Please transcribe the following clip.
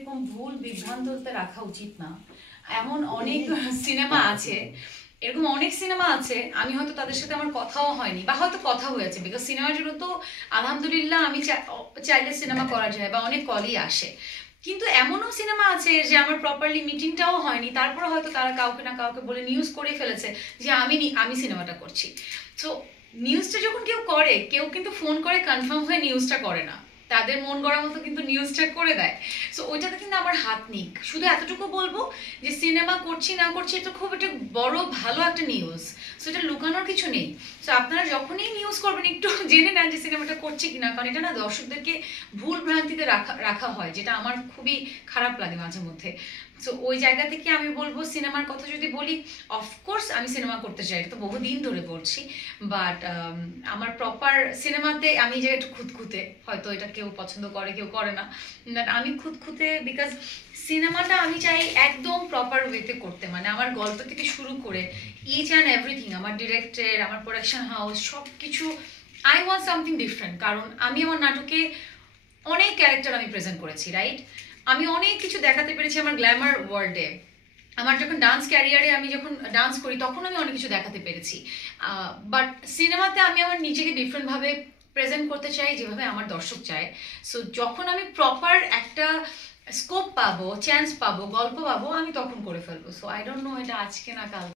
এরকম ভুল বিভ্রান্ততে রাখা উচিত না। এমন অনেক সিনেমা আছে, এরকম অনেক সিনেমা আছে আমি হয়তো তাদের সাথে আমার কথাও হয়নি বা হয়তো কথা হয়েছে, বিকজ সিনেমার জন্য তো আলহামদুলিল্লাহ আমি চাইলে সিনেমা করা যায় বা অনেক কলই আসে। কিন্তু এমনও সিনেমা আছে যে আমার প্রপারলি মিটিংটাও হয়নি, তারপরে হয়তো তারা কাউকে না কাউকে বলে নিউজ করে ফেলেছে যে আমি সিনেমাটা করছি। সো নিউজটা যখন কেউ করে, কেউ কিন্তু ফোন করে কনফার্ম হয়ে নিউজটা করে না, তাদের মন গড়া মতো কিন্তু নিউজটা করে দেয়। সো ওইটাতে কিন্তু আমার হাত নেই। শুধু এতটুকু বলবো যে সিনেমা করছি না করছি এটা খুব একটা বড় ভালো একটা নিউজ, সো এটা লুকানোর কিছু নেই। সো আপনারা যখনই নিউজ করবেন একটু জেনে নেন যে সিনেমাটা করছি কিনা, কারণ এটা না দর্শকদেরকে ভুল ভ্রান্তিতে রাখা রাখা হয়, যেটা আমার খুবই খারাপ লাগে মাঝে মধ্যে। সো ওই জায়গা থেকে আমি বলবো, সিনেমার কথা যদি বলি, অফকোর্স আমি সিনেমা করতে চাই, এটা তো বহুদিন ধরে বলছি। বাট আমার প্রপার সিনেমাতে আমি যে একটু খুঁতখুঁতে, হয়তো এটা কেউ পছন্দ করে কেউ করে না, বাট আমি খুঁতখুঁতে বিকজ সিনেমাটা আমি চাই একদম প্রপার ওয়েতে করতে, মানে আমার গল্প থেকে শুরু করে ইচ অ্যান্ড এভরিথিং, আমার ডিরেক্টর, আমার প্রোডাকশন হাউস, সব কিছু আই ওয়ান্ট সামথিং ডিফারেন্ট। কারণ আমি আমার নাটকে অনেক ক্যারেক্টার আমি প্রেজেন্ট করেছি, রাইট? আমি অনেক কিছু দেখাতে পেরেছি আমার গ্ল্যামার ওয়ার্ল্ডে। আমার যখন ডান্স ক্যারিয়ারে আমি যখন ডান্স করি তখন আমি অনেক কিছু দেখাতে পেরেছি। বাট সিনেমাতে আমি আমার নিজেকে ডিফারেন্টভাবে প্রেজেন্ট করতে চাই, যেভাবে আমার দর্শক চায়। সো যখন আমি প্রপার একটা স্কোপ পাবো, চান্স পাবো, গল্প পাবো, আমি তখন করে ফেলবো। সো আই ডোন্ট নো এটা আজকে না কাল।